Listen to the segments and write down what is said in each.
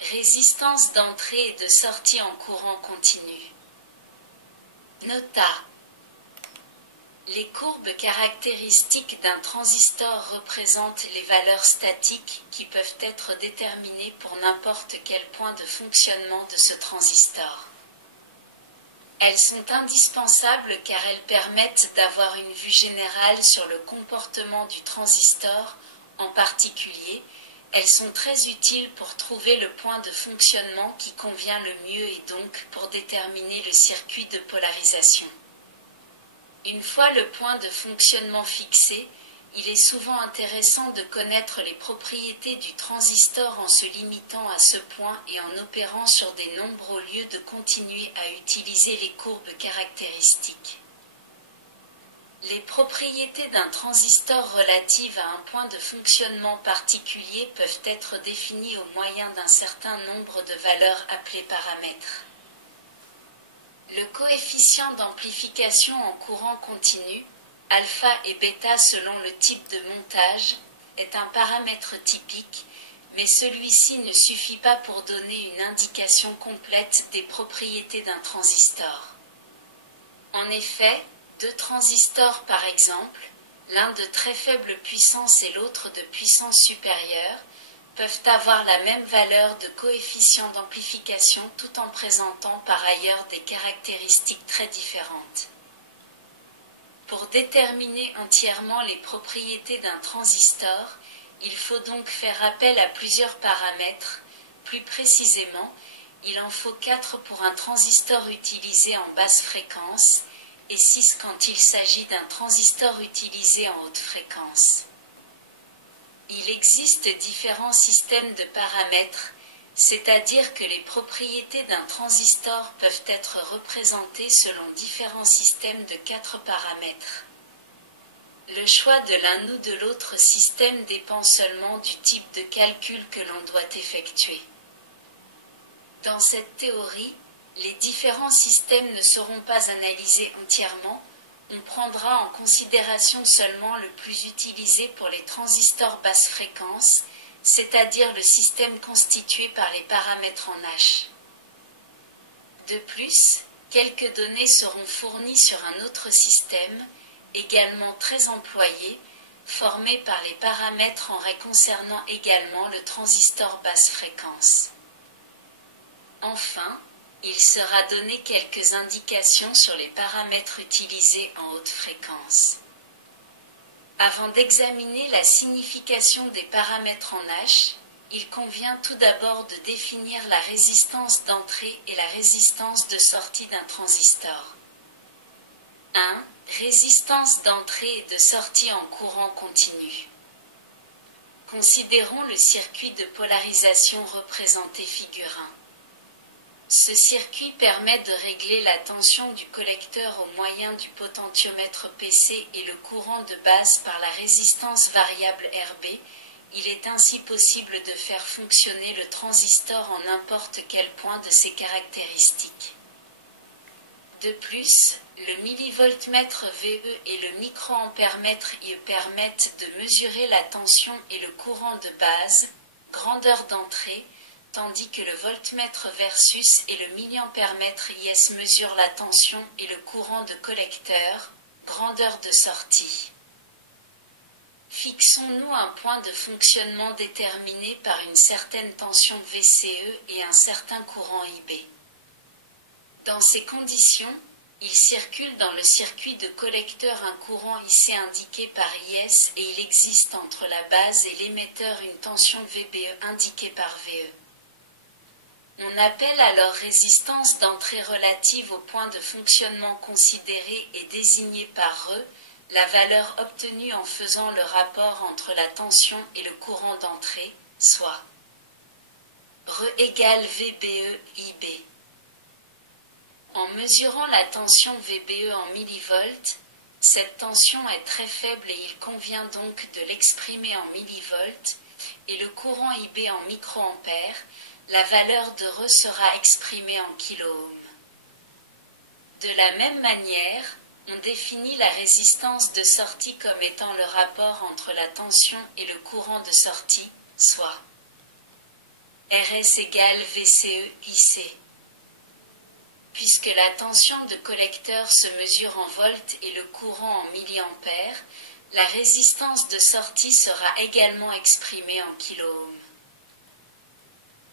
Résistance d'entrée et de sortie en courant continu. Nota. Les courbes caractéristiques d'un transistor représentent les valeurs statiques qui peuvent être déterminées pour n'importe quel point de fonctionnement de ce transistor. Elles sont indispensables car elles permettent d'avoir une vue générale sur le comportement du transistor. En particulier, elles sont très utiles pour trouver le point de fonctionnement qui convient le mieux et donc pour déterminer le circuit de polarisation. Une fois le point de fonctionnement fixé, il est souvent intéressant de connaître les propriétés du transistor en se limitant à ce point et en opérant sur des nombres au lieu de continuer à utiliser les courbes caractéristiques. Les propriétés d'un transistor relatives à un point de fonctionnement particulier peuvent être définies au moyen d'un certain nombre de valeurs appelées paramètres. Le coefficient d'amplification en courant continu, alpha et bêta selon le type de montage, est un paramètre typique, mais celui-ci ne suffit pas pour donner une indication complète des propriétés d'un transistor. En effet, deux transistors par exemple, l'un de très faible puissance et l'autre de puissance supérieure, peuvent avoir la même valeur de coefficient d'amplification tout en présentant par ailleurs des caractéristiques très différentes. Pour déterminer entièrement les propriétés d'un transistor, il faut donc faire appel à plusieurs paramètres. Plus précisément, il en faut 4 pour un transistor utilisé en basse fréquence et 6 quand il s'agit d'un transistor utilisé en haute fréquence. Il existe différents systèmes de paramètres, c'est-à-dire que les propriétés d'un transistor peuvent être représentées selon différents systèmes de 4 paramètres. Le choix de l'un ou de l'autre système dépend seulement du type de calcul que l'on doit effectuer. Dans cette théorie, les différents systèmes ne seront pas analysés entièrement. On prendra en considération seulement le plus utilisé pour les transistors basse fréquence, c'est-à-dire le système constitué par les paramètres en H. De plus, quelques données seront fournies sur un autre système, également très employé, formé par les paramètres en Ré concernant également le transistor basse fréquence. Enfin, il sera donné quelques indications sur les paramètres utilisés en haute fréquence. Avant d'examiner la signification des paramètres en H, il convient tout d'abord de définir la résistance d'entrée et la résistance de sortie d'un transistor. 1. Résistance d'entrée et de sortie en courant continu. Considérons le circuit de polarisation représenté figure 1. Ce circuit permet de régler la tension du collecteur au moyen du potentiomètre PC et le courant de base par la résistance variable RB. Il est ainsi possible de faire fonctionner le transistor en n'importe quel point de ses caractéristiques. De plus, le millivoltmètre VE et le microampèremètre IE permettent de mesurer la tension et le courant de base, grandeur d'entrée, tandis que le voltmètre versus et le milliampèremètre IS mesurent la tension et le courant de collecteur, grandeur de sortie. Fixons-nous un point de fonctionnement déterminé par une certaine tension VCE et un certain courant IB. Dans ces conditions, il circule dans le circuit de collecteur un courant IC indiqué par IS et il existe entre la base et l'émetteur une tension VBE indiquée par VE. On appelle alors résistance d'entrée relative au point de fonctionnement considéré et désignée par E, la valeur obtenue en faisant le rapport entre la tension et le courant d'entrée, soit Re égale VBE IB. En mesurant la tension VBE en millivolts, cette tension est très faible et il convient donc de l'exprimer en millivolts, et le courant IB en microampères, la valeur de Re sera exprimée en kiloohms. De la même manière, on définit la résistance de sortie comme étant le rapport entre la tension et le courant de sortie, soit RS égale VCE IC. Puisque la tension de collecteur se mesure en volts et le courant en milliampères, la résistance de sortie sera également exprimée en kiloohms.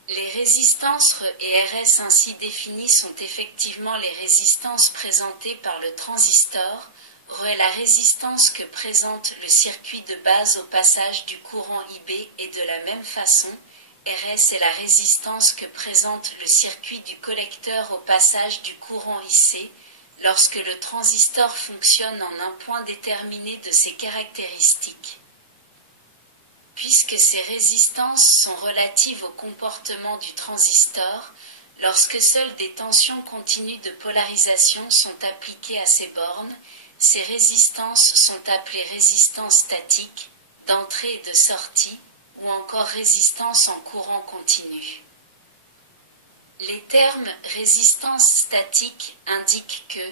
Les résistances RE et RS ainsi définies sont effectivement les résistances présentées par le transistor. RE est la résistance que présente le circuit de base au passage du courant IB et de la même façon, RS est la résistance que présente le circuit du collecteur au passage du courant IC, lorsque le transistor fonctionne en un point déterminé de ses caractéristiques. Puisque ces résistances sont relatives au comportement du transistor, lorsque seules des tensions continues de polarisation sont appliquées à ces bornes, ces résistances sont appelées résistances statiques, d'entrée et de sortie, ou encore résistance en courant continu. Les termes résistance statique indiquent que,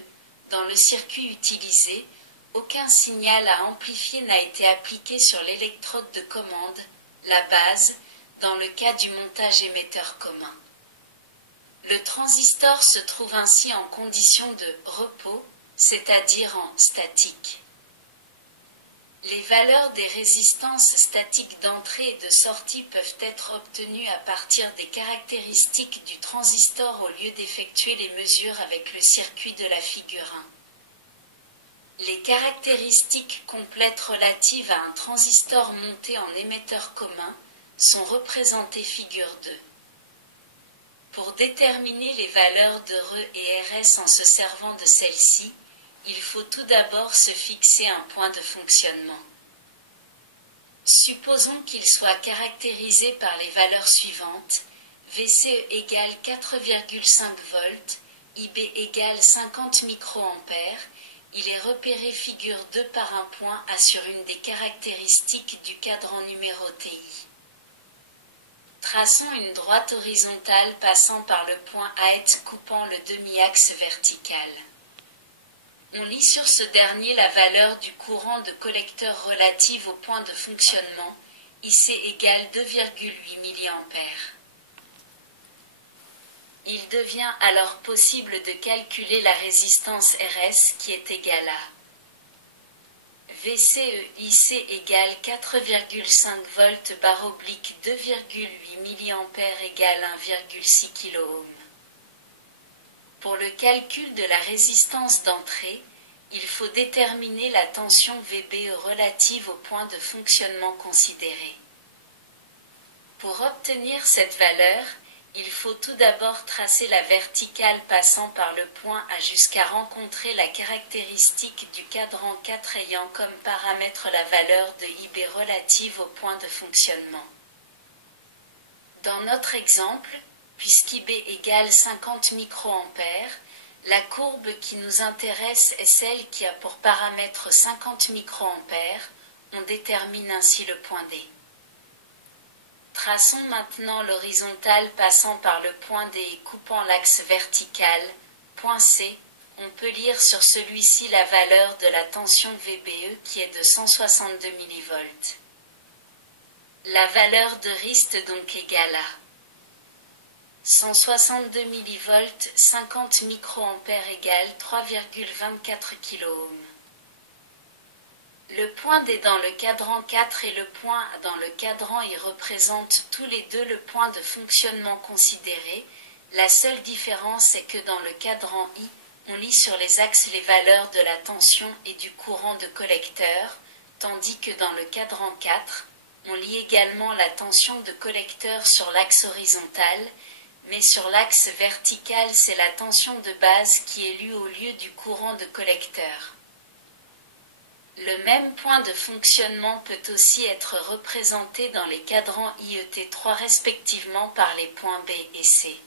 dans le circuit utilisé, aucun signal à amplifier n'a été appliqué sur l'électrode de commande, la base, dans le cas du montage émetteur commun. Le transistor se trouve ainsi en condition de repos, c'est-à-dire en statique. Les valeurs des résistances statiques d'entrée et de sortie peuvent être obtenues à partir des caractéristiques du transistor au lieu d'effectuer les mesures avec le circuit de la figure 1. Les caractéristiques complètes relatives à un transistor monté en émetteur commun sont représentées figure 2. Pour déterminer les valeurs de RE et RS en se servant de celles-ci, il faut tout d'abord se fixer un point de fonctionnement. Supposons qu'il soit caractérisé par les valeurs suivantes: VCE égale 4,5 volts, IB égale 50 microampères. Il est repéré figure 2 par un point A sur une des caractéristiques du cadran numéroté I. Traçons une droite horizontale passant par le point A coupant le demi-axe vertical. On lit sur ce dernier la valeur du courant de collecteur relative au point de fonctionnement, IC égale 2,8 mA. Il devient alors possible de calculer la résistance RS qui est égale à VCE IC égale 4,5 volts /2,8 mA égale 1,6 kΩ. Pour le calcul de la résistance d'entrée, il faut déterminer la tension VBE relative au point de fonctionnement considéré. Pour obtenir cette valeur, il faut tout d'abord tracer la verticale passant par le point A jusqu'à rencontrer la caractéristique du cadran 4 ayant comme paramètre la valeur de IB relative au point de fonctionnement. Dans notre exemple, puisqu'IB égale 50 microampères, la courbe qui nous intéresse est celle qui a pour paramètre 50 microampères. On détermine ainsi le point D. Traçons maintenant l'horizontale passant par le point D et coupant l'axe vertical, point C. On peut lire sur celui-ci la valeur de la tension VBE qui est de 162 mV. La valeur de RIST donc égale à 162 mV, 50 microampères égale 3,24 kΩ. Le point D dans le cadran 4 et le point A dans le cadran I représentent tous les deux le point de fonctionnement considéré. La seule différence est que dans le cadran I, on lit sur les axes les valeurs de la tension et du courant de collecteur, tandis que dans le cadran 4, on lit également la tension de collecteur sur l'axe horizontal, mais sur l'axe vertical c'est la tension de base qui est lue au lieu du courant de collecteur. Le même point de fonctionnement peut aussi être représenté dans les cadrans IET3 respectivement par les points B et C.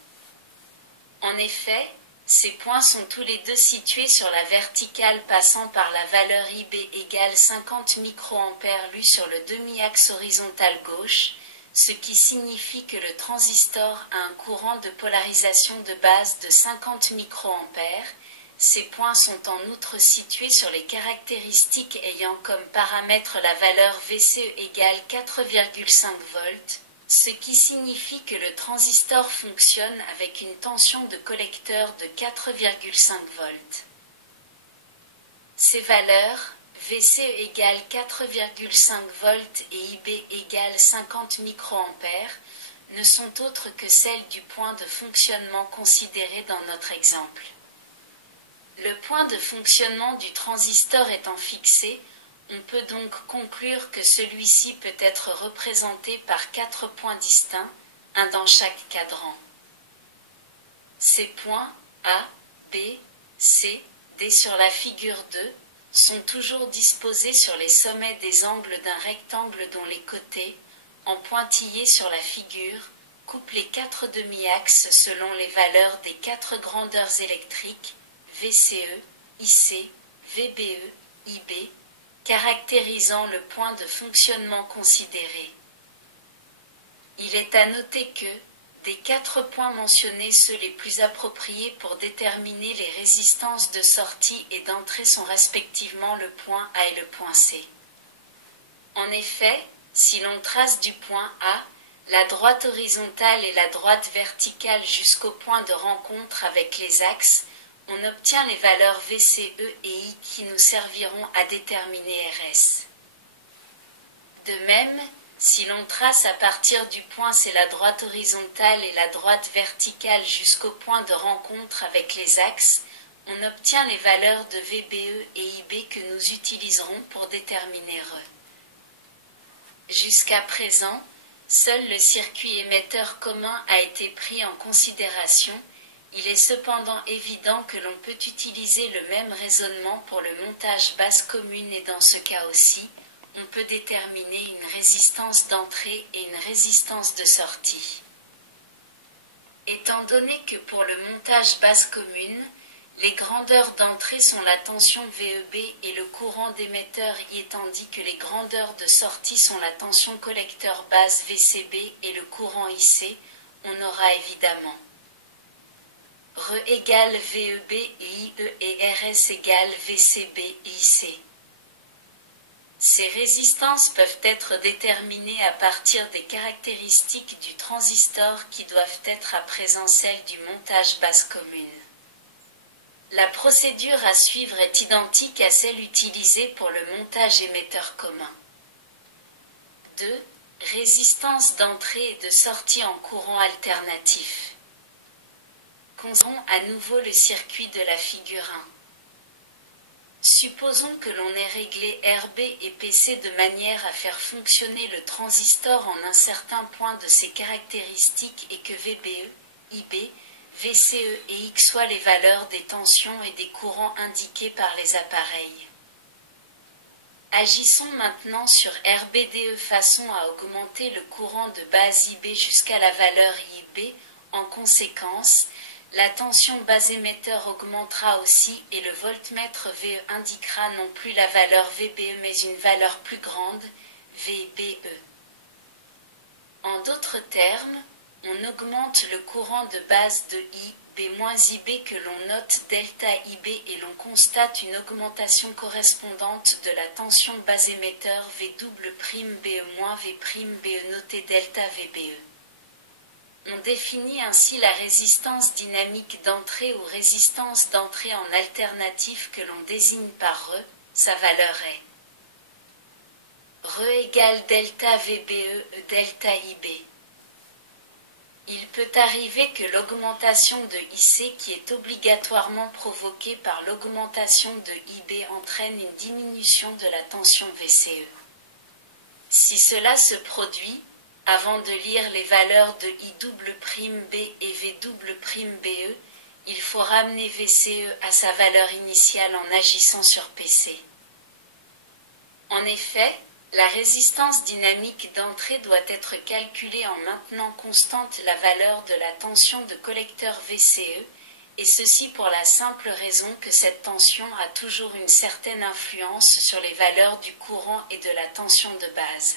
En effet, ces points sont tous les deux situés sur la verticale passant par la valeur IB égale 50 microampères lue sur le demi-axe horizontal gauche, ce qui signifie que le transistor a un courant de polarisation de base de 50 microampères. Ces points sont en outre situés sur les caractéristiques ayant comme paramètre la valeur VCE égale 4,5 volts, ce qui signifie que le transistor fonctionne avec une tension de collecteur de 4,5 volts. Ces valeurs, VCE égale 4,5 volts et IB égale 50 microampères, ne sont autres que celles du point de fonctionnement considéré dans notre exemple. Le point de fonctionnement du transistor étant fixé, on peut donc conclure que celui-ci peut être représenté par 4 points distincts, un dans chaque cadran. Ces points A, B, C, D sur la figure 2 sont toujours disposés sur les sommets des angles d'un rectangle dont les côtés, en pointillés sur la figure, coupent les 4 demi-axes selon les valeurs des 4 grandeurs électriques, VCE, IC, VBE, IB, caractérisant le point de fonctionnement considéré. Il est à noter que, des 4 points mentionnés, ceux les plus appropriés pour déterminer les résistances de sortie et d'entrée sont respectivement le point A et le point C. En effet, si l'on trace du point A, la droite horizontale et la droite verticale jusqu'au point de rencontre avec les axes, on obtient les valeurs VCE et I qui nous serviront à déterminer RS. De même, si l'on trace à partir du point C la droite horizontale et la droite verticale jusqu'au point de rencontre avec les axes, on obtient les valeurs de VBE et IB que nous utiliserons pour déterminer RE. Jusqu'à présent, seul le circuit émetteur commun a été pris en considération. Il est cependant évident que l'on peut utiliser le même raisonnement pour le montage basse commune et dans ce cas aussi, on peut déterminer une résistance d'entrée et une résistance de sortie. Étant donné que pour le montage basse commune, les grandeurs d'entrée sont la tension VEB et le courant d'émetteur I, tandis que les grandeurs de sortie sont la tension collecteur base VCB et le courant IC, on aura évidemment RE égale VEB et IE et RS égale VCB et IC. Ces résistances peuvent être déterminées à partir des caractéristiques du transistor qui doivent être à présent celles du montage basse commune. La procédure à suivre est identique à celle utilisée pour le montage émetteur commun. 2. Résistance d'entrée et de sortie en courant alternatif. Considérons à nouveau le circuit de la figure 1. Supposons que l'on ait réglé RB et PC de manière à faire fonctionner le transistor en un certain point de ses caractéristiques et que VBE, IB, VCE et X soient les valeurs des tensions et des courants indiqués par les appareils. Agissons maintenant sur RBDE façon à augmenter le courant de base IB jusqu'à la valeur IB. En conséquence, la tension base émetteur augmentera aussi et le voltmètre VE indiquera non plus la valeur VBE mais une valeur plus grande, VBE. En d'autres termes, on augmente le courant de base de IB-IB que l'on note delta IB et l'on constate une augmentation correspondante de la tension base émetteur V'-BE-V'-BE notée delta VBE. On définit ainsi la résistance dynamique d'entrée ou résistance d'entrée en alternatif que l'on désigne par RE, sa valeur est RE égale delta VBE delta IB. Il peut arriver que l'augmentation de IC qui est obligatoirement provoquée par l'augmentation de IB entraîne une diminution de la tension VCE. Si cela se produit, avant de lire les valeurs de I'B et V'Be, il faut ramener VCE à sa valeur initiale en agissant sur PC. En effet, la résistance dynamique d'entrée doit être calculée en maintenant constante la valeur de la tension de collecteur VCE, et ceci pour la simple raison que cette tension a toujours une certaine influence sur les valeurs du courant et de la tension de base.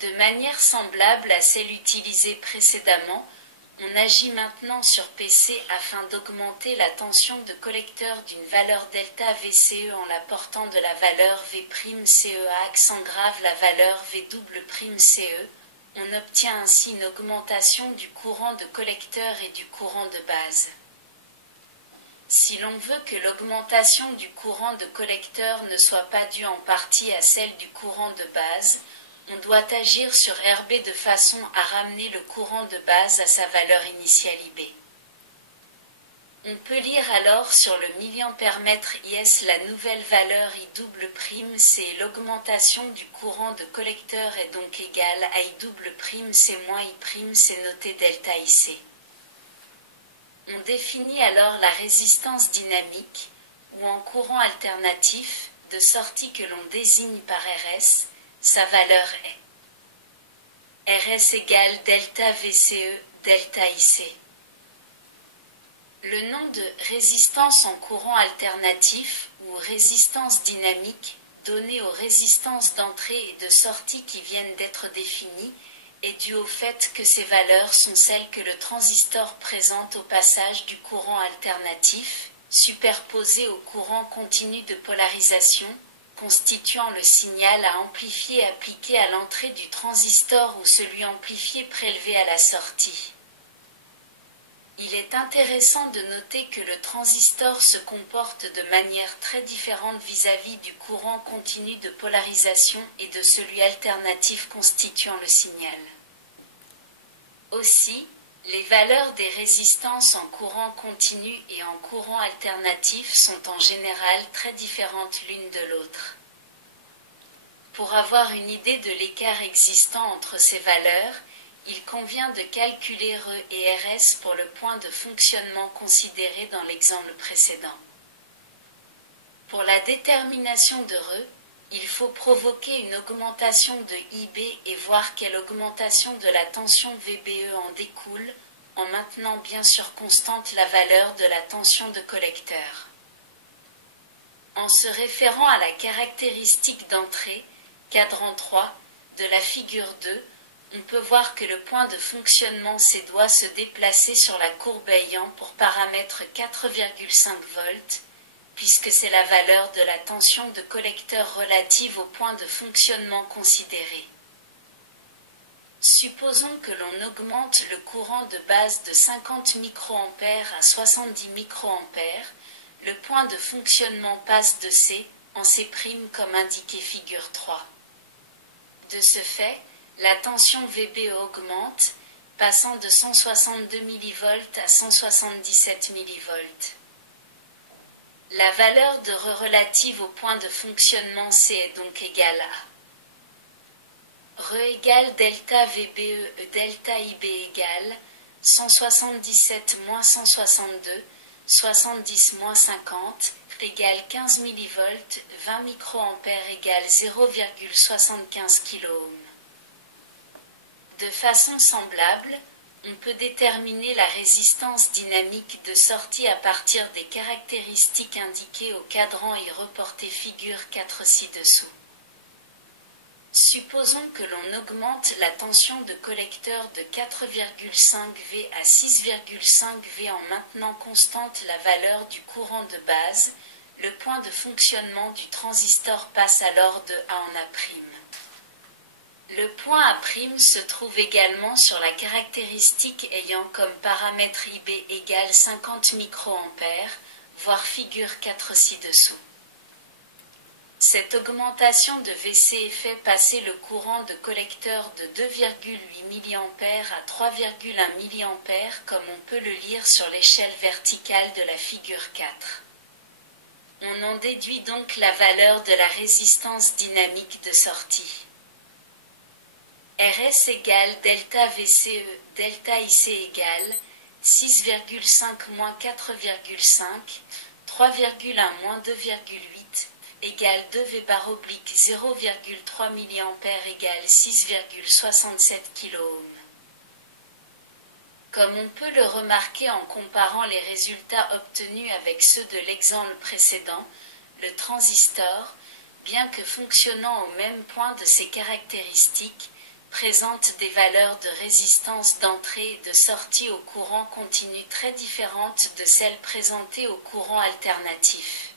De manière semblable à celle utilisée précédemment, on agit maintenant sur PC afin d'augmenter la tension de collecteur d'une valeur delta VCE en la portant de la valeur V'CE à accent grave la valeur V'CE. On obtient ainsi une augmentation du courant de collecteur et du courant de base. Si l'on veut que l'augmentation du courant de collecteur ne soit pas due en partie à celle du courant de base, on doit agir sur RB de façon à ramener le courant de base à sa valeur initiale IB. On peut lire alors sur le milliampère-mètre IS la nouvelle valeur I double prime C. L'augmentation du courant de collecteur est donc égale à I double prime C moins I prime C noté delta IC. On définit alors la résistance dynamique, ou en courant alternatif, de sortie que l'on désigne par RS, sa valeur est RS égale delta VCE, delta IC. Le nom de résistance en courant alternatif ou résistance dynamique, donné aux résistances d'entrée et de sortie qui viennent d'être définies, est dû au fait que ces valeurs sont celles que le transistor présente au passage du courant alternatif, superposé au courant continu de polarisation, constituant le signal à amplifier appliqué à l'entrée du transistor ou celui amplifié prélevé à la sortie. Il est intéressant de noter que le transistor se comporte de manière très différente vis-à-vis du courant continu de polarisation et de celui alternatif constituant le signal. Aussi, les valeurs des résistances en courant continu et en courant alternatif sont en général très différentes l'une de l'autre. Pour avoir une idée de l'écart existant entre ces valeurs, il convient de calculer RE et RS pour le point de fonctionnement considéré dans l'exemple précédent. Pour la détermination de RE, il faut provoquer une augmentation de IB et voir quelle augmentation de la tension VBE en découle, en maintenant bien sûr constante la valeur de la tension de collecteur. En se référant à la caractéristique d'entrée, cadran 3, de la figure 2, on peut voir que le point de fonctionnement C doit se déplacer sur la courbe ayant pour paramètre 4,5 volts, puisque c'est la valeur de la tension de collecteur relative au point de fonctionnement considéré. Supposons que l'on augmente le courant de base de 50 microampères à 70 microampères, le point de fonctionnement passe de C en C' comme indiqué figure 3. De ce fait, la tension VB augmente, passant de 162 mV à 177 mV. La valeur de Re relative au point de fonctionnement C est donc égale à Re égale delta VBE delta IB égale 177 moins 162, 70 moins 50, égale 15 mV, 20 microampères égale 0,75 kΩ. De façon semblable, on peut déterminer la résistance dynamique de sortie à partir des caractéristiques indiquées au cadran et reporté figure 4 ci-dessous. Supposons que l'on augmente la tension de collecteur de 4,5 V à 6,5 V en maintenant constante la valeur du courant de base, le point de fonctionnement du transistor passe alors de A en A'. Le point A' se trouve également sur la caractéristique ayant comme paramètre IB égale 50 microampères, voire figure 4 ci-dessous. Cette augmentation de VC fait passer le courant de collecteur de 2,8 mA à 3,1 mA comme on peut le lire sur l'échelle verticale de la figure 4. On en déduit donc la valeur de la résistance dynamique de sortie. RS égale delta VCE, delta IC égale 6,5 moins 4,5, 3,1 moins 2,8, égale 2 V bar oblique 0,3 mA égale 6,67 kΩ. Comme on peut le remarquer en comparant les résultats obtenus avec ceux de l'exemple précédent, le transistor, bien que fonctionnant au même point de ses caractéristiques, présente des valeurs de résistance d'entrée et de sortie au courant continu très différentes de celles présentées au courant alternatif.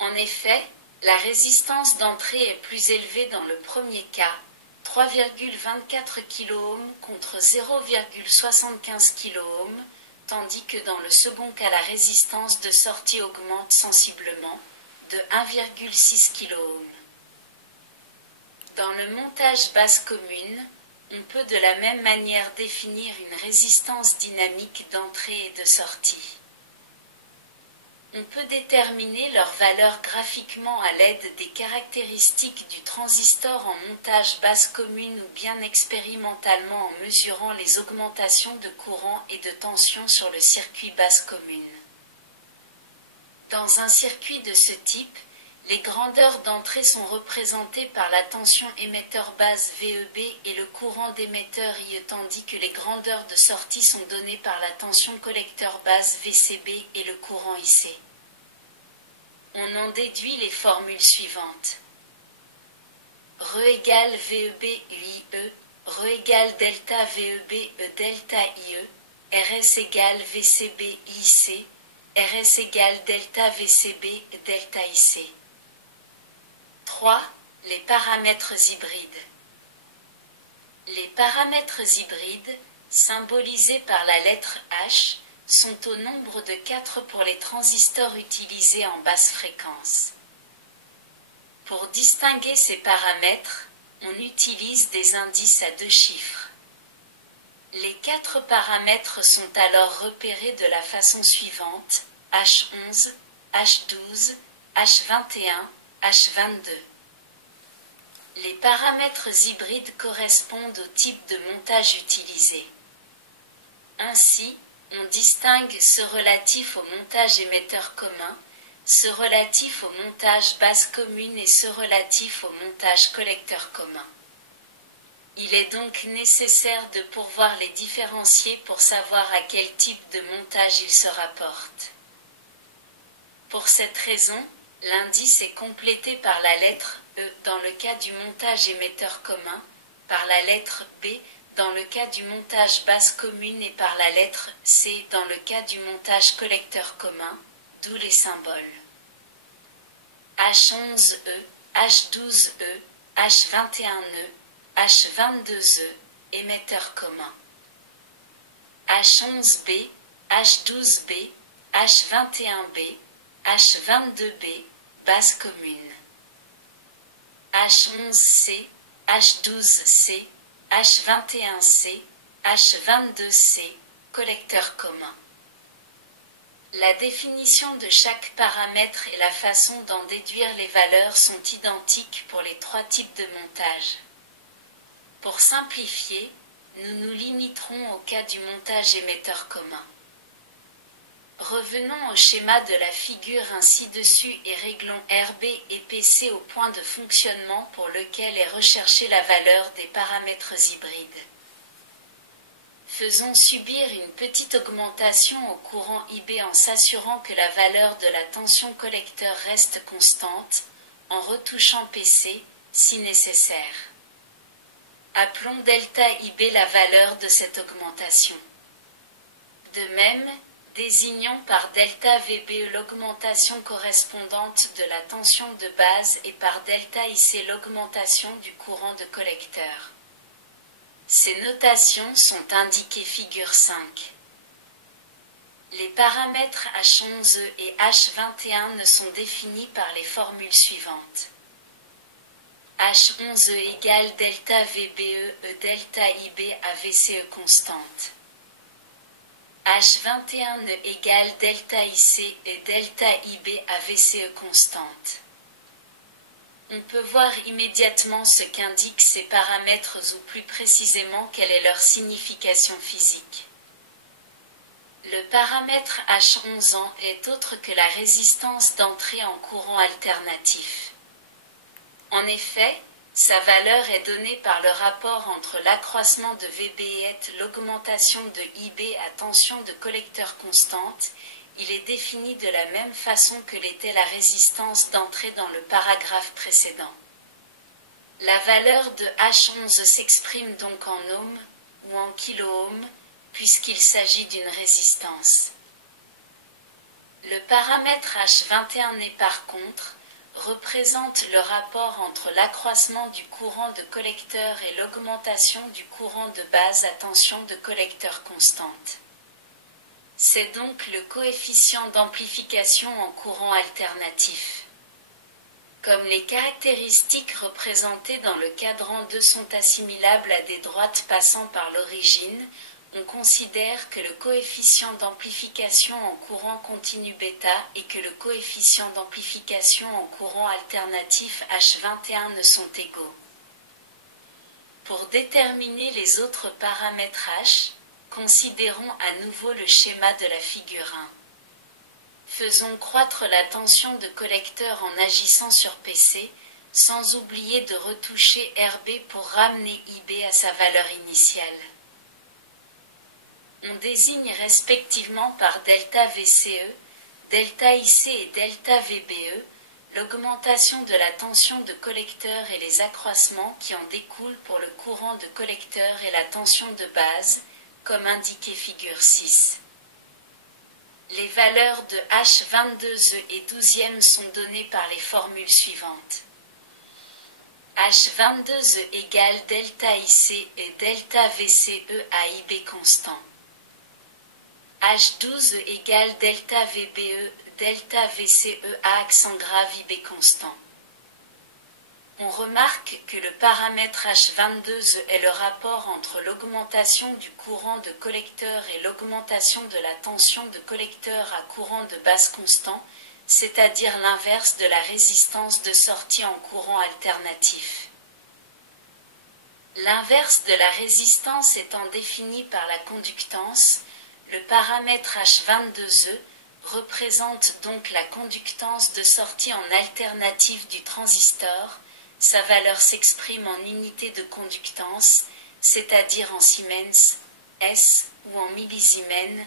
En effet, la résistance d'entrée est plus élevée dans le premier cas, 3,24 kΩ contre 0,75 kΩ, tandis que dans le second cas la résistance de sortie augmente sensiblement, de 1,6 kΩ. Dans le montage basse commune, on peut de la même manière définir une résistance dynamique d'entrée et de sortie. On peut déterminer leur valeur graphiquement à l'aide des caractéristiques du transistor en montage basse commune ou bien expérimentalement en mesurant les augmentations de courant et de tension sur le circuit basse commune. Dans un circuit de ce type, les grandeurs d'entrée sont représentées par la tension émetteur base VEB et le courant d'émetteur IE, tandis que les grandeurs de sortie sont données par la tension collecteur base VCB et le courant IC. On en déduit les formules suivantes. Re égale VEB UIE, Re égale delta VEB E delta IE, RS égale VCB IC, RS égale delta VCB delta IC. 3. Les paramètres hybrides. Les paramètres hybrides, symbolisés par la lettre H, sont au nombre de 4 pour les transistors utilisés en basse fréquence. Pour distinguer ces paramètres, on utilise des indices à 2 chiffres. Les 4 paramètres sont alors repérés de la façon suivante: H11, H12, H21, H22. Les paramètres hybrides correspondent au type de montage utilisé. Ainsi, on distingue ceux relatifs au montage émetteur commun, ceux relatifs au montage basse commune et ceux relatifs au montage collecteur commun. Il est donc nécessaire de pouvoir les différencier pour savoir à quel type de montage ils se rapportent. Pour cette raison, l'indice est complété par la lettre E dans le cas du montage émetteur commun, par la lettre B dans le cas du montage basse commune et par la lettre C dans le cas du montage collecteur commun, d'où les symboles H11E, H12E, H21E, H22E, émetteur commun. H11B, H12B, H21B, H22B, basse commune. H11C, H12C, H21C, H22C, collecteur commun. La définition de chaque paramètre et la façon d'en déduire les valeurs sont identiques pour les 3 types de montage. Pour simplifier, nous nous limiterons au cas du montage émetteur commun. Revenons au schéma de la figure ainsi dessus et réglons RB et PC au point de fonctionnement pour lequel est recherchée la valeur des paramètres hybrides. Faisons subir une petite augmentation au courant IB en s'assurant que la valeur de la tension collecteur reste constante, en retouchant PC, si nécessaire. Appelons delta IB la valeur de cette augmentation. De même, désignons par delta VBE l'augmentation correspondante de la tension de base et par delta IC l'augmentation du courant de collecteur. Ces notations sont indiquées figure 5. Les paramètres H11 et H21 ne sont définis par les formules suivantes. H11 égale delta VBE E delta IB à VCE constante. H21 égale delta IC et delta IB à VCE constante. On peut voir immédiatement ce qu'indiquent ces paramètres ou plus précisément quelle est leur signification physique. Le paramètre H11 est autre que la résistance d'entrée en courant alternatif. En effet, sa valeur est donnée par le rapport entre l'accroissement de VB et l'augmentation de IB à tension de collecteur constante. Il est défini de la même façon que l'était la résistance d'entrée dans le paragraphe précédent. La valeur de H11 s'exprime donc en ohms ou en kiloohms, puisqu'il s'agit d'une résistance. Le paramètre H21 est par contre représente le rapport entre l'accroissement du courant de collecteur et l'augmentation du courant de base à tension de collecteur constante. C'est donc le coefficient d'amplification en courant alternatif. Comme les caractéristiques représentées dans le cadran 2 sont assimilables à des droites passant par l'origine, on considère que le coefficient d'amplification en courant continu β et que le coefficient d'amplification en courant alternatif H21 ne sont égaux. Pour déterminer les autres paramètres H, considérons à nouveau le schéma de la figure 1. Faisons croître la tension de collecteur en agissant sur PC, sans oublier de retoucher RB pour ramener IB à sa valeur initiale. On désigne respectivement par delta VCE, delta IC et delta VBE, l'augmentation de la tension de collecteur et les accroissements qui en découlent pour le courant de collecteur et la tension de base, comme indiqué figure 6. Les valeurs de H22e et 12e sont données par les formules suivantes. H22e égale delta IC et delta VCE à IB constant. H12 égale delta VBE, delta VCE à accent grave IB constant. On remarque que le paramètre H22 est le rapport entre l'augmentation du courant de collecteur et l'augmentation de la tension de collecteur à courant de base constant, c'est-à-dire l'inverse de la résistance de sortie en courant alternatif. L'inverse de la résistance étant défini par la conductance, le paramètre H22e représente donc la conductance de sortie en alternative du transistor. Sa valeur s'exprime en unité de conductance, c'est-à-dire en Siemens, S, ou en millisiemens,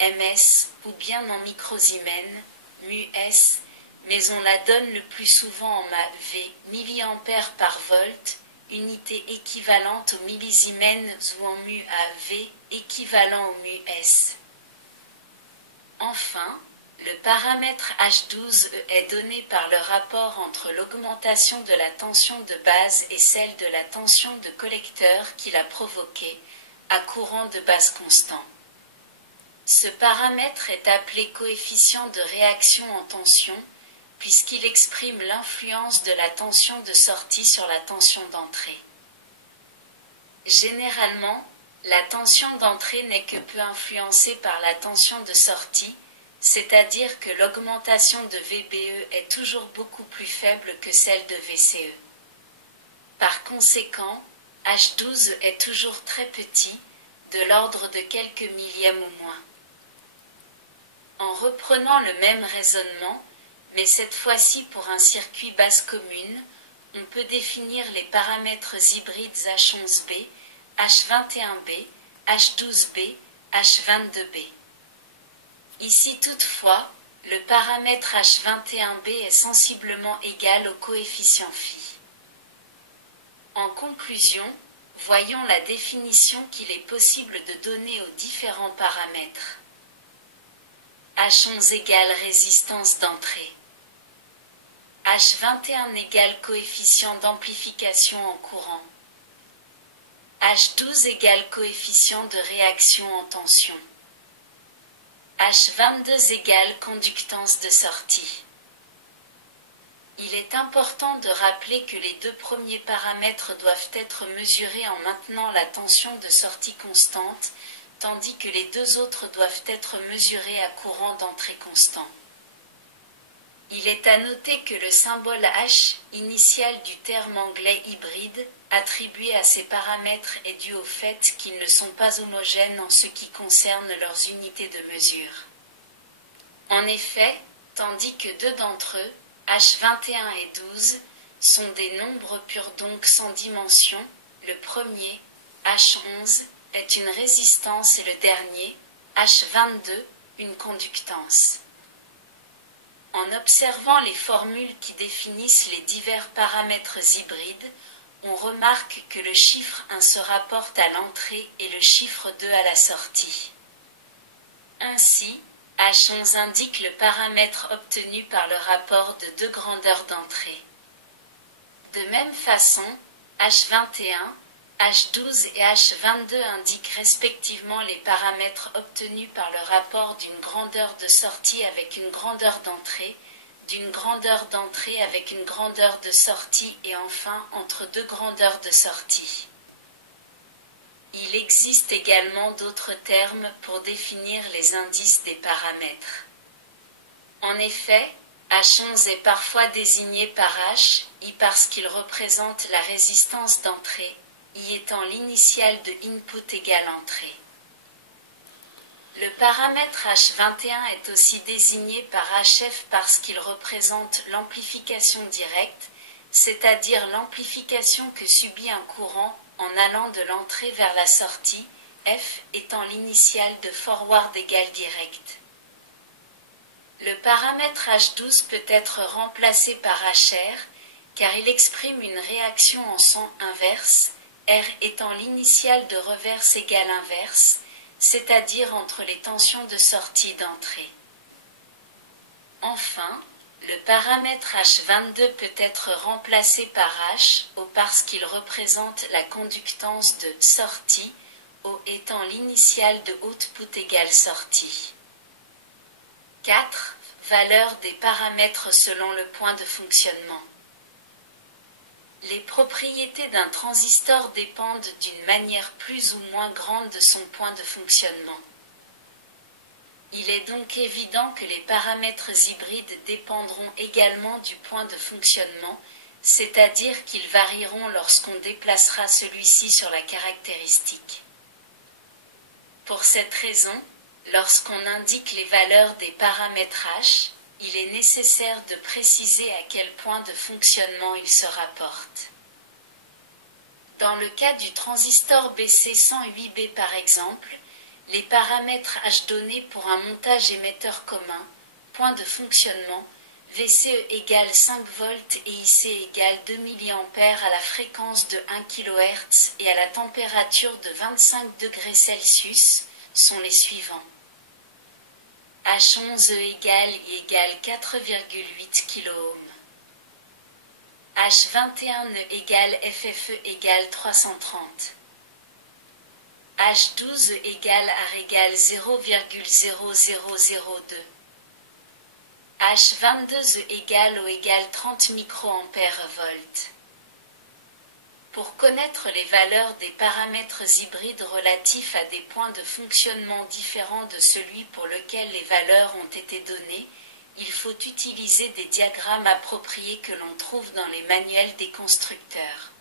ms, ou bien en microsiemens, ms, mais on la donne le plus souvent en MV, milliampères par volt, unité équivalente au millisiemens ou en MUAV, équivalent au mus. Enfin, le paramètre H12 est donné par le rapport entre l'augmentation de la tension de base et celle de la tension de collecteur qui l'a provoquée, à courant de base constant. Ce paramètre est appelé coefficient de réaction en tension, puisqu'il exprime l'influence de la tension de sortie sur la tension d'entrée. Généralement, la tension d'entrée n'est que peu influencée par la tension de sortie, c'est-à-dire que l'augmentation de VBE est toujours beaucoup plus faible que celle de VCE. Par conséquent, H12 est toujours très petit, de l'ordre de quelques millièmes ou moins. En reprenant le même raisonnement, mais cette fois-ci pour un circuit basse commune, on peut définir les paramètres hybrides H11B, H21B, H12B, H22B. Ici toutefois, le paramètre H21B est sensiblement égal au coefficient phi. En conclusion, voyons la définition qu'il est possible de donner aux différents paramètres. H11 égale résistance d'entrée. H21 égale coefficient d'amplification en courant. H12 égale coefficient de réaction en tension. H22 égale conductance de sortie. Il est important de rappeler que les deux premiers paramètres doivent être mesurés en maintenant la tension de sortie constante, tandis que les deux autres doivent être mesurés à courant d'entrée constant. Il est à noter que le symbole H, initial du terme anglais hybride, attribué à ces paramètres est dû au fait qu'ils ne sont pas homogènes en ce qui concerne leurs unités de mesure. En effet, tandis que deux d'entre eux, H21 et 12, sont des nombres purs donc sans dimension, le premier, H11, est une résistance et le dernier, H22, une conductance. En observant les formules qui définissent les divers paramètres hybrides, on remarque que le chiffre 1 se rapporte à l'entrée et le chiffre 2 à la sortie. Ainsi, H11 indique le paramètre obtenu par le rapport de deux grandeurs d'entrée. De même façon, H21, H12 et H22 indiquent respectivement les paramètres obtenus par le rapport d'une grandeur de sortie avec une grandeur d'entrée, d'une grandeur d'entrée avec une grandeur de sortie et enfin entre deux grandeurs de sortie. Il existe également d'autres termes pour définir les indices des paramètres. En effet, H11 est parfois désigné par H, I parce qu'il représente la résistance d'entrée, I étant l'initiale de input égale entrée. Le paramètre H21 est aussi désigné par HF parce qu'il représente l'amplification directe, c'est-à-dire l'amplification que subit un courant en allant de l'entrée vers la sortie, F étant l'initiale de forward égale direct. Le paramètre H12 peut être remplacé par HR, car il exprime une réaction en sens inverse, R étant l'initiale de reverse égale inverse, c'est-à-dire entre les tensions de sortie et d'entrée. Enfin, le paramètre H22 peut être remplacé par H, O parce qu'il représente la conductance de sortie, O étant l'initiale de output égale sortie. 4. Valeur des paramètres selon le point de fonctionnement. Les propriétés d'un transistor dépendent d'une manière plus ou moins grande de son point de fonctionnement. Il est donc évident que les paramètres hybrides dépendront également du point de fonctionnement, c'est-à-dire qu'ils varieront lorsqu'on déplacera celui-ci sur la caractéristique. Pour cette raison, lorsqu'on indique les valeurs des paramètres H, il est nécessaire de préciser à quel point de fonctionnement ils se rapportent. Dans le cas du transistor BC108B par exemple, les paramètres H donnés pour un montage émetteur commun, point de fonctionnement, VCE égale 5 V et IC égale 2 mA à la fréquence de 1 kHz et à la température de 25 degrés Celsius, sont les suivants. H11 égale 4,8 kΩ. H21 égale FFE égale 330. H12 égale R égale 0,0002. H22 égale O égale 30 microampères-volts. Pour connaître les valeurs des paramètres hybrides relatifs à des points de fonctionnement différents de celui pour lequel les valeurs ont été données, il faut utiliser des diagrammes appropriés que l'on trouve dans les manuels des constructeurs.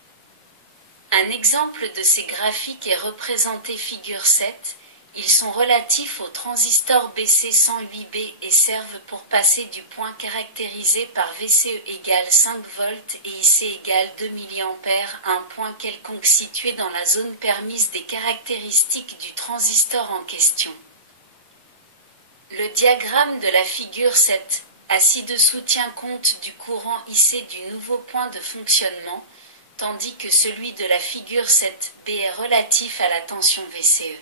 Un exemple de ces graphiques est représenté figure 7. Ils sont relatifs au transistor BC108B et servent pour passer du point caractérisé par VCE égale 5 V et IC égale 2 mA à un point quelconque situé dans la zone permise des caractéristiques du transistor en question. Le diagramme de la figure 7, ci-dessous tient compte du courant IC du nouveau point de fonctionnement, tandis que celui de la figure 7b est relatif à la tension VCE.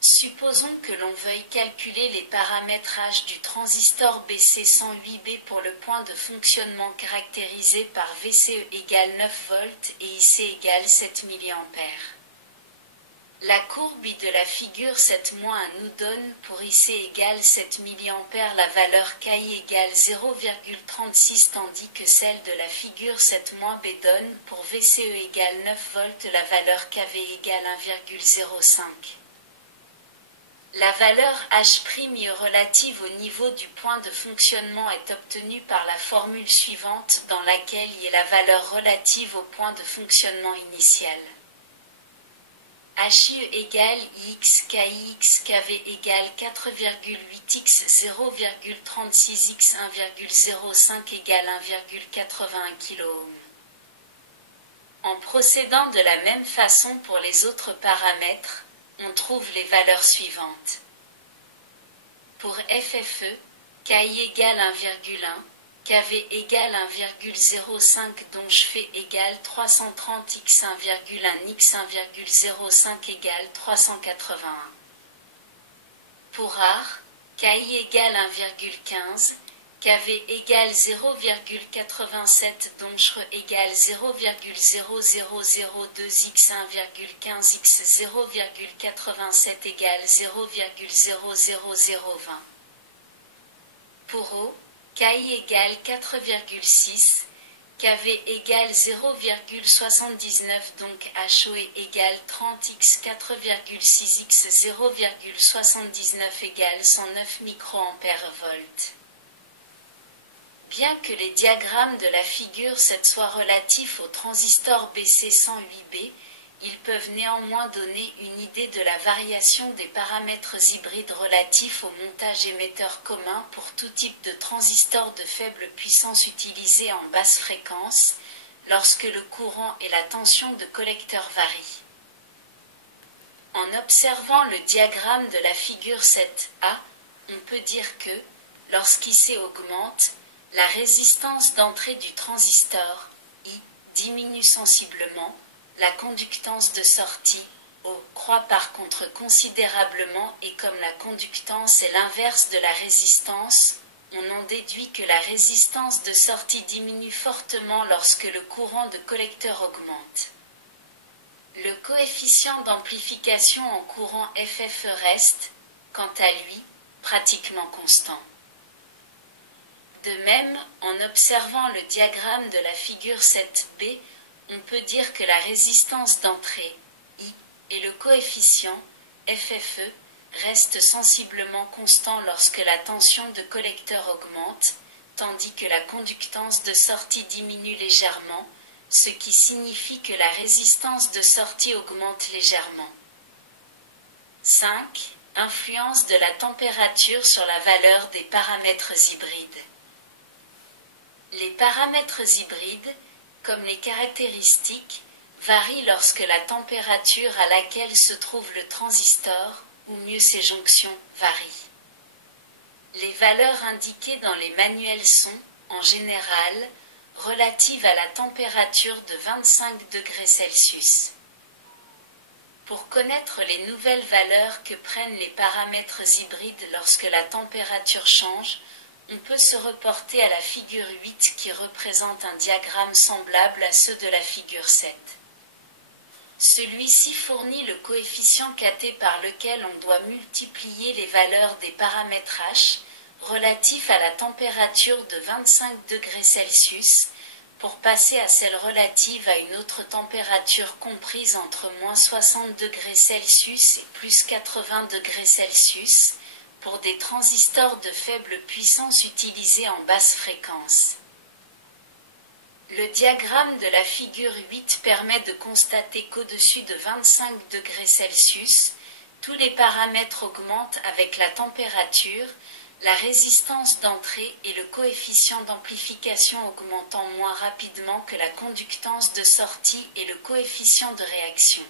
Supposons que l'on veuille calculer les paramètres H du transistor BC108B pour le point de fonctionnement caractérisé par VCE égale 9 V et IC égale 7 mA. La courbe I de la figure 7- nous donne pour IC égale 7 mA la valeur KI égale 0,36 tandis que celle de la figure 7- B donne pour VCE égale 9 V la valeur KV égale 1,05. La valeur H' relative au niveau du point de fonctionnement est obtenue par la formule suivante dans laquelle il y a la valeur relative au point de fonctionnement initial. HI égale IX KIX KV égale 4,8X 0,36X 1,05 égale 1,81 kΩ. En procédant de la même façon pour les autres paramètres, on trouve les valeurs suivantes. Pour FFE, KI égale 1,1, KV égale 1,05 dont je fais égale 330x 1,1 x 1,05 égale 381. Pour AR, KI égale 1,15, KV égale 0,87, Donchereux égale 0,0002x 1,15x 0,87 égale 0,00020. Pour O, KI égale 4,6, KV égale 0,79, donc HO égale 30x 4,6x 0,79 égale 109 microampères-volts. Bien que les diagrammes de la figure 7 soient relatifs au transistor BC108B, ils peuvent néanmoins donner une idée de la variation des paramètres hybrides relatifs au montage émetteur commun pour tout type de transistor de faible puissance utilisé en basse fréquence, lorsque le courant et la tension de collecteur varient. En observant le diagramme de la figure 7A, on peut dire que, lorsqu'IC augmente, la résistance d'entrée du transistor, I, diminue sensiblement, la conductance de sortie, O, croît par contre considérablement et comme la conductance est l'inverse de la résistance, on en déduit que la résistance de sortie diminue fortement lorsque le courant de collecteur augmente. Le coefficient d'amplification en courant FFE reste, quant à lui, pratiquement constant. De même, en observant le diagramme de la figure 7b, on peut dire que la résistance d'entrée, I, et le coefficient, FFE, restent sensiblement constants lorsque la tension de collecteur augmente, tandis que la conductance de sortie diminue légèrement, ce qui signifie que la résistance de sortie augmente légèrement. 5. Influence de la température sur la valeur des paramètres hybrides. Les paramètres hybrides, comme les caractéristiques, varient lorsque la température à laquelle se trouve le transistor, ou mieux ses jonctions, varie. Les valeurs indiquées dans les manuels sont, en général, relatives à la température de 25 degrés Celsius. Pour connaître les nouvelles valeurs que prennent les paramètres hybrides lorsque la température change, on peut se reporter à la figure 8 qui représente un diagramme semblable à ceux de la figure 7. Celui-ci fournit le coefficient KT par lequel on doit multiplier les valeurs des paramètres H, relatifs à la température de 25 degrés Celsius, pour passer à celle relative à une autre température comprise entre moins 60 degrés Celsius et plus 80 degrés Celsius, pour des transistors de faible puissance utilisés en basse fréquence. Le diagramme de la figure 8 permet de constater qu'au-dessus de 25 degrés Celsius, tous les paramètres augmentent avec la température, la résistance d'entrée et le coefficient d'amplification augmentant moins rapidement que la conductance de sortie et le coefficient de réaction.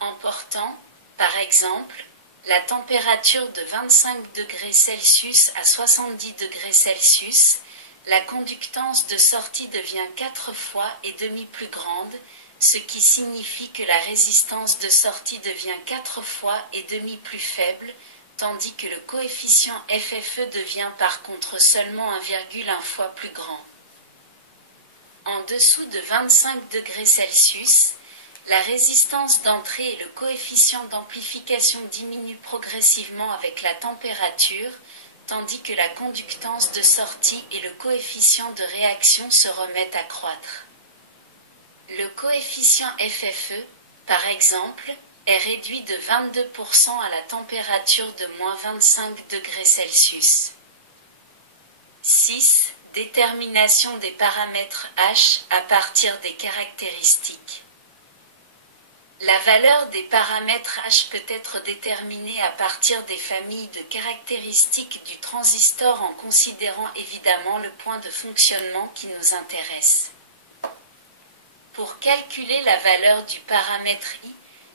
En portant, par exemple, la température de 25 degrés Celsius à 70 degrés Celsius, la conductance de sortie devient 4 fois et demi plus grande, ce qui signifie que la résistance de sortie devient 4 fois et demi plus faible, tandis que le coefficient FFE devient par contre seulement 1,1 fois plus grand. En dessous de 25 degrés Celsius, la résistance d'entrée et le coefficient d'amplification diminuent progressivement avec la température, tandis que la conductance de sortie et le coefficient de réaction se remettent à croître. Le coefficient FFE, par exemple, est réduit de 22% à la température de moins 25 degrés Celsius. 6. Détermination des paramètres H à partir des caractéristiques. La valeur des paramètres H peut être déterminée à partir des familles de caractéristiques du transistor en considérant évidemment le point de fonctionnement qui nous intéresse. Pour calculer la valeur du paramètre I,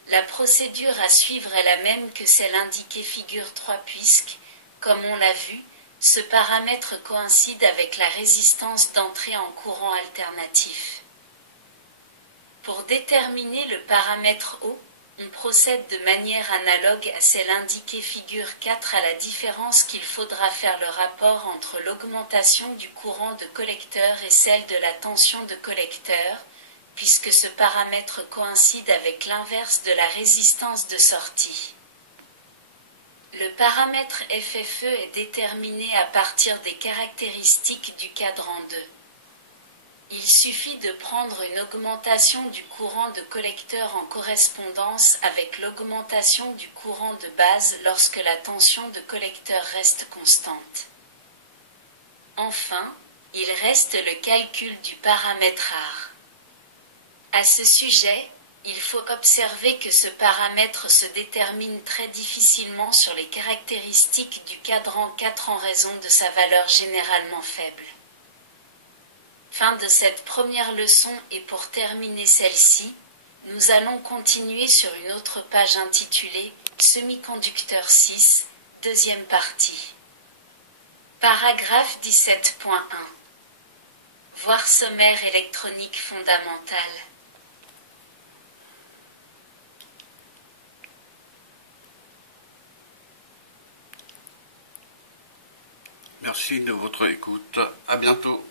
la procédure à suivre est la même que celle indiquée figure 3 puisque, comme on l'a vu, ce paramètre coïncide avec la résistance d'entrée en courant alternatif. Pour déterminer le paramètre O, On procède de manière analogue à celle indiquée figure 4 à la différence qu'il faudra faire le rapport entre l'augmentation du courant de collecteur et celle de la tension de collecteur, puisque ce paramètre coïncide avec l'inverse de la résistance de sortie. Le paramètre FFE est déterminé à partir des caractéristiques du cadran 2. Il suffit de prendre une augmentation du courant de collecteur en correspondance avec l'augmentation du courant de base lorsque la tension de collecteur reste constante. Enfin, il reste le calcul du paramètre AR. À ce sujet, il faut observer que ce paramètre se détermine très difficilement sur les caractéristiques du cadran 4 en raison de sa valeur généralement faible. Fin de cette première leçon et pour terminer celle-ci, nous allons continuer sur une autre page intitulée « Semi-conducteur 6 », deuxième partie. Paragraphe 17.1. Voir sommaire électronique fondamental. Merci de votre écoute. À bientôt.